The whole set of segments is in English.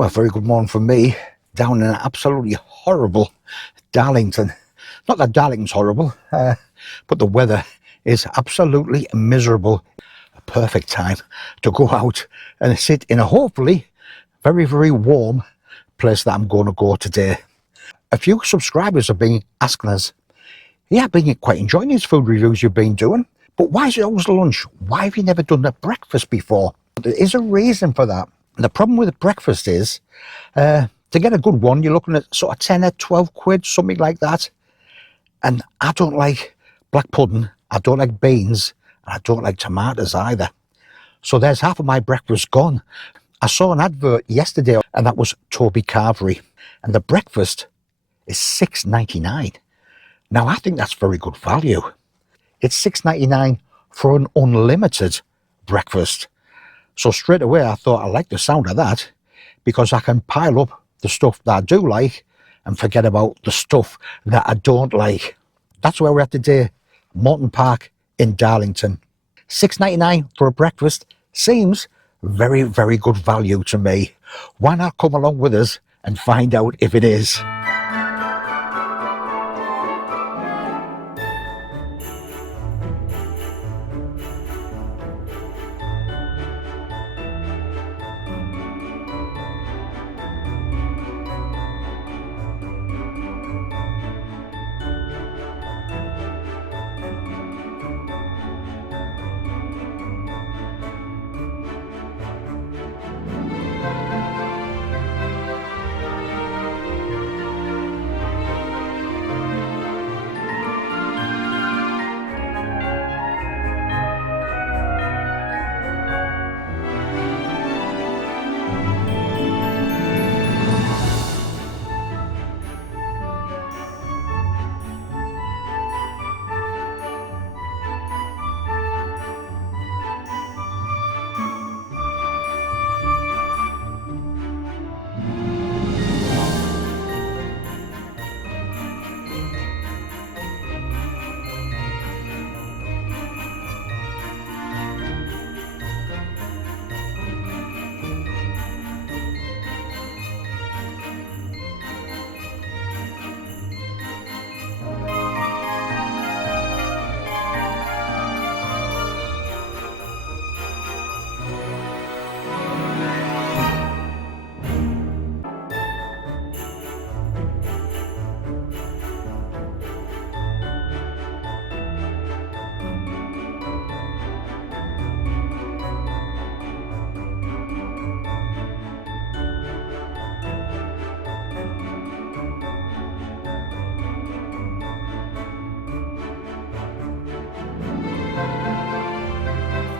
Well, very good morning from me down in an absolutely horrible Darlington. Not that Darlington's horrible, but the weather is absolutely miserable. A perfect time to go out and sit in a hopefully very, very warm place that I'm going to go today. A few subscribers have been asking us, yeah, I've been quite enjoying these food reviews you've been doing, but why is it always lunch? Why have you never done the breakfast before? There is a reason for that. The problem with the breakfast is, to get a good one, you're looking at sort of 10 or 12 quid, something like that. And I don't like black pudding, I don't like beans, and I don't like tomatoes either. So there's half of my breakfast gone. I saw an advert yesterday, and that was Toby Carvery, and the breakfast is $6.99. Now, I think that's very good value. It's $6.99 for an unlimited breakfast. So straight away I thought I like the sound of that, because I can pile up the stuff that I do like and forget about the stuff that I don't like. That's where we're at today, Morton Park in Darlington. $6.99 for a breakfast seems very, very good value to me. Why not come along with us and find out if it is?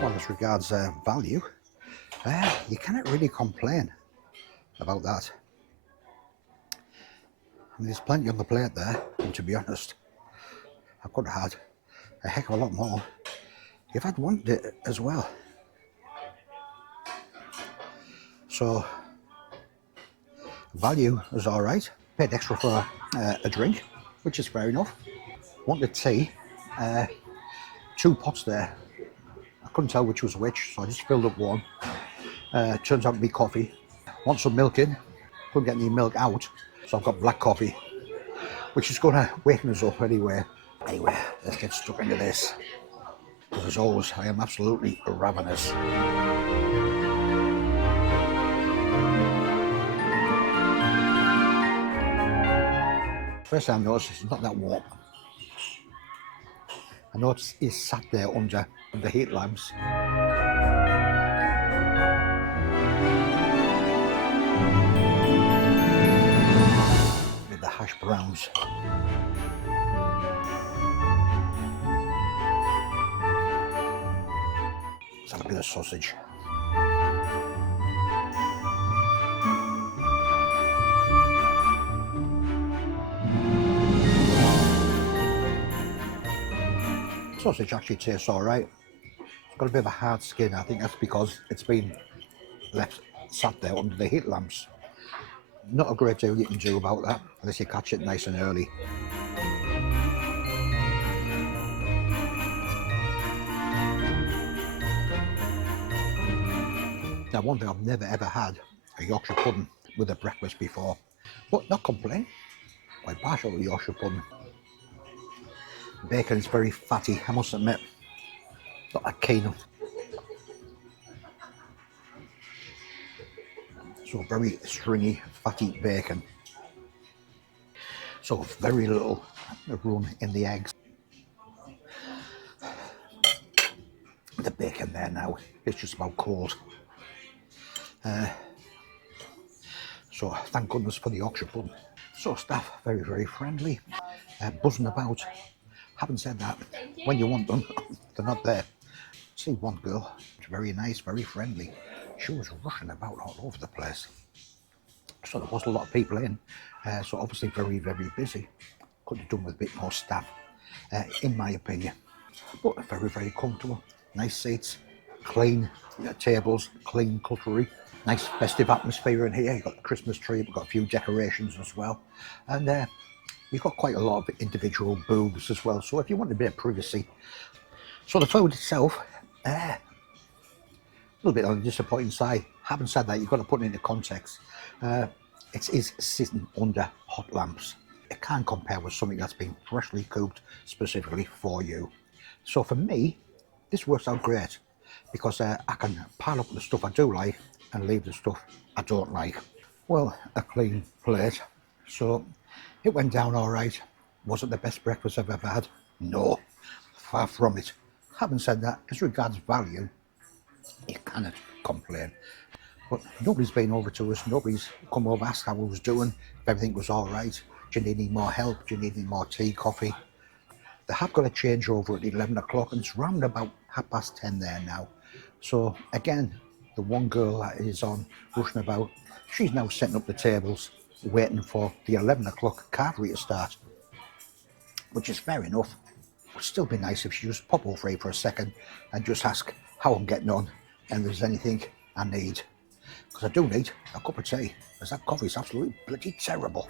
Well, as regards value, you cannot really complain about that. I mean, there's plenty on the plate there, and to be honest, I could have had a heck of a lot more if I'd wanted it as well. So, value is alright. Paid extra for a drink, which is fair enough. Wanted tea, 2 pots there. I couldn't tell which was which, so I just filled up one. Turns out to be coffee. Want some milk in, couldn't get any milk out, so I've got black coffee, which is going to waken us up anyway. Anyway, let's get stuck into this, because as always, I am absolutely ravenous. First thing I noticed, it's not that warm. I noticed it's sat there under the heat lamps. With the hash browns. Let's have a bit of sausage. Sausage actually tastes alright. It's got a bit of a hard skin. I think that's because it's been left sat there under the heat lamps. Not a great deal you can do about that unless you catch it nice and early. Now, one thing I've never ever had a Yorkshire pudding with a breakfast before, but not complain. Quite partial to the Yorkshire pudding. Bacon is very fatty, I must admit. Not that keen. So very stringy, fatty bacon. So very little run in the eggs. The bacon there now is just about cold. So thank goodness for the Yorkshire pudding. So staff, very, very friendly, buzzing about. Having said that, when you want them, they're not there. See one girl, very nice, very friendly. She was rushing about all over the place. So there was a lot of people in, so obviously very, very busy. Could have done with a bit more staff, in my opinion. But very, very comfortable. Nice seats, clean tables, clean cutlery. Nice festive atmosphere in here. You've got the Christmas tree, we've got a few decorations as well. And you've got quite a lot of individual booths as well. So if you want a bit of privacy. So the food itself, a little bit on the disappointing side. Having said that, you've got to put it into context. It is sitting under hot lamps. It can't compare with something that's been freshly cooked specifically for you. So for me, this works out great because I can pile up the stuff I do like and leave the stuff I don't like. Well, a clean plate. So it went down all right. Was it the best breakfast I've ever had? No, far from it. Having said that, as regards value, you cannot complain. But nobody's been over to us, nobody's come over, asked how I was doing, if everything was all right. Do you need any more help? Do you need any more tea, coffee? They have got a changeover at 11 o'clock and it's round about 10:30 there now. So again, the one girl that is on rushing about, she's now setting up the tables, waiting for the 11 o'clock carvery to start, which is fair enough. It would still be nice if she just pop over here for a second and just ask how I'm getting on and if there's anything I need. Because I do need a cup of tea, because that coffee is absolutely bloody terrible.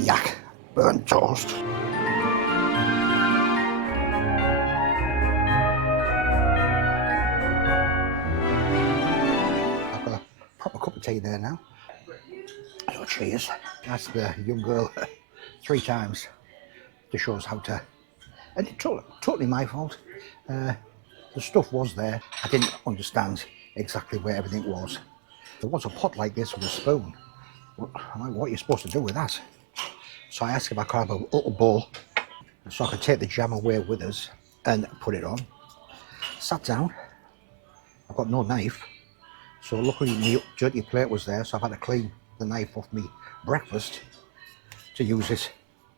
Yak, burnt toast. I've got a proper cup of tea there now. So cheers. Asked the young girl 3 times to show us how to, and it's totally my fault. The stuff was there. I didn't understand exactly where everything was. There was a pot like this with a spoon. I'm like, what are you supposed to do with that? So I asked if I could have a little bowl so I could take the jam away with us and put it on. Sat down. I've got no knife. So luckily my dirty plate was there, so I've had to clean the knife off me breakfast to use it.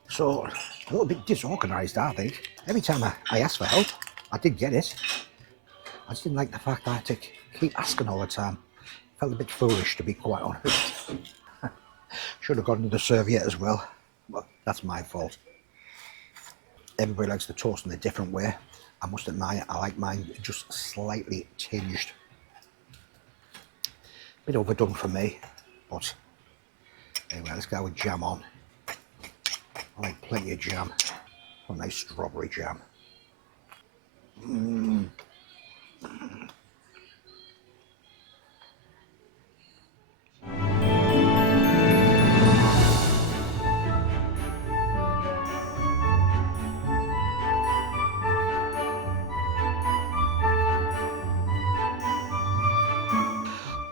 So a little bit disorganised, I think. Every time I asked for help, I did get it. I just didn't like the fact that I had to keep asking all the time. Felt a bit foolish, to be quite honest. Should have gotten the serviette as well. Well, that's my fault. Everybody likes the toast in a different way. I must admit, I like mine just slightly tinged. Bit overdone for me, but anyway, let's go with jam on. I like plenty of jam. A nice strawberry jam.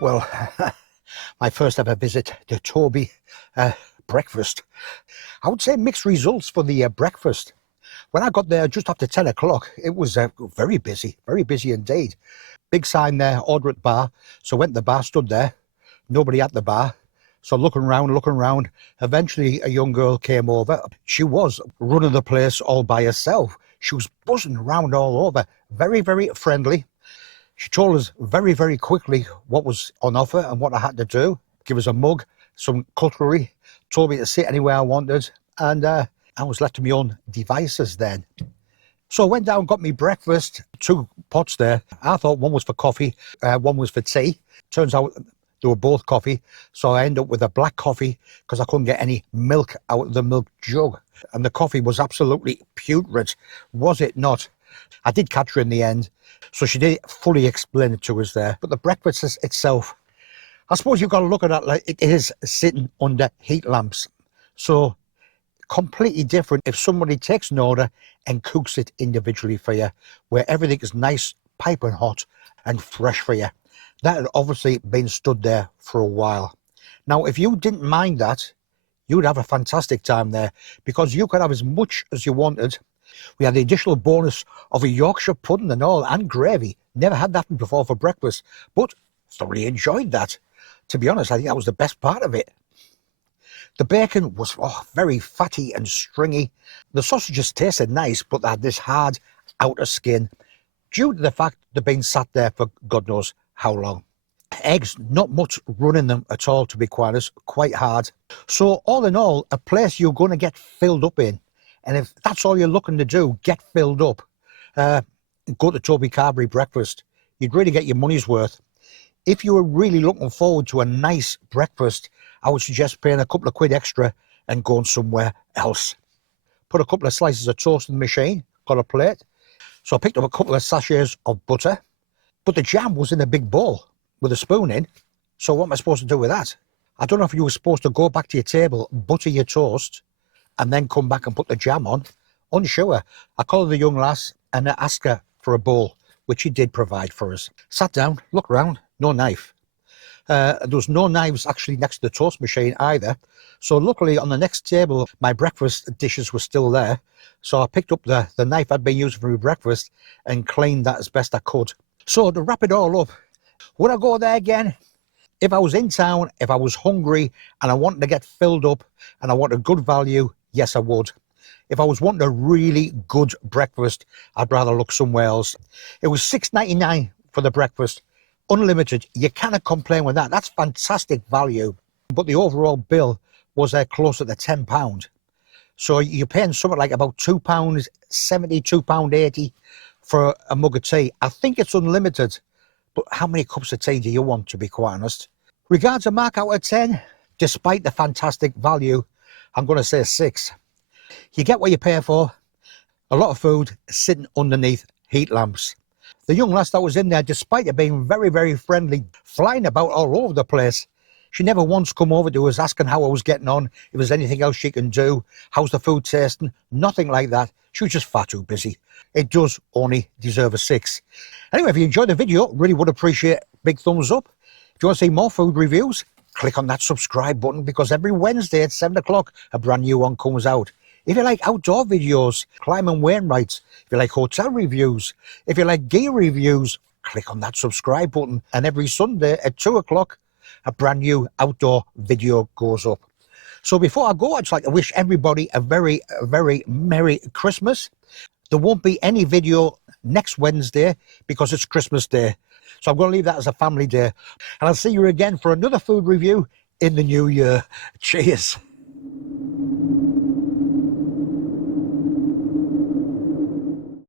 Well, my first ever visit to Toby breakfast. I would say mixed results for the breakfast. When I got there just after 10 o'clock, it was very busy indeed. Big sign there, order at bar. So went to the bar, stood there, nobody at the bar. So looking around, eventually a young girl came over. She was running the place all by herself. She was buzzing around all over, very, very friendly. She told us very, very quickly what was on offer and what I had to do. Give us a mug, some cutlery, told me to sit anywhere I wanted, and I was left to my own devices then. So I went down and got me breakfast, 2 pots there. I thought one was for coffee, one was for tea. Turns out they were both coffee. So I ended up with a black coffee because I couldn't get any milk out of the milk jug. And the coffee was absolutely putrid, was it not? I did catch her in the end, so she did fully explain it to us there. But the breakfast itself, I suppose you've got to look at it like it is sitting under heat lamps. So completely different if somebody takes an order and cooks it individually for you, where everything is nice, piping hot and fresh for you. That had obviously been stood there for a while. Now, if you didn't mind that, you'd have a fantastic time there because you could have as much as you wanted. We had the additional bonus of a Yorkshire pudding and all, and gravy. Never had that before for breakfast, but thoroughly enjoyed that. To be honest, I think that was the best part of it. The bacon was very fatty and stringy. The sausages tasted nice, but they had this hard outer skin due to the fact they've been sat there for God knows how long. Eggs, not much running them at all, to be quite honest, quite hard. So all in all, a place you're going to get filled up in. And if that's all you're looking to do, get filled up, go to Toby Carberry breakfast. You'd really get your money's worth. If you were really looking forward to a nice breakfast, I would suggest paying a couple of quid extra and going somewhere else. Put a couple of slices of toast in the machine, got a plate. So I picked up a couple of sachets of butter, but the jam was in a big bowl with a spoon in. So what am I supposed to do with that? I don't know if you were supposed to go back to your table, butter your toast, and then come back and put the jam on. Unsure. I called the young lass and I asked her for a bowl, which she did provide for us. Sat down, looked around, no knife. There was no knives actually next to the toast machine either. So luckily on the next table, my breakfast dishes were still there. So I picked up the knife I'd been using for my breakfast and cleaned that as best I could. So to wrap it all up, would I go there again? If I was in town, if I was hungry and I wanted to get filled up and I wanted good value, yes, I would. If I was wanting a really good breakfast, I'd rather look somewhere else. It was $6.99 for the breakfast. Unlimited. You cannot complain with that. That's fantastic value. But the overall bill was closer to £10. So you're paying something like about £2.70, £2.80 for a mug of tea. I think it's unlimited. But how many cups of tea do you want, to be quite honest? Regards a mark out of 10, despite the fantastic value, I'm going to say 6. You get what you pay for. A lot of food sitting underneath heat lamps. The young lass that was in there, despite it being very, very friendly, flying about all over the place, she never once come over to us asking how I was getting on, if there's anything else she can do, how's the food tasting, nothing like that. She was just far too busy. It does only deserve a 6. Anyway, if you enjoyed the video, really would appreciate a big thumbs up. If you want to see more food reviews, click on that subscribe button because every Wednesday at 7 o'clock, a brand new one comes out. If you like outdoor videos, climbing Wainwrights, if you like hotel reviews, if you like gear reviews, click on that subscribe button. And every Sunday at 2 o'clock, a brand new outdoor video goes up. So before I go, I'd just like to wish everybody a very, very Merry Christmas. There won't be any video next Wednesday because it's Christmas Day. So I'm going to leave that as a family day. And I'll see you again for another food review in the new year. Cheers.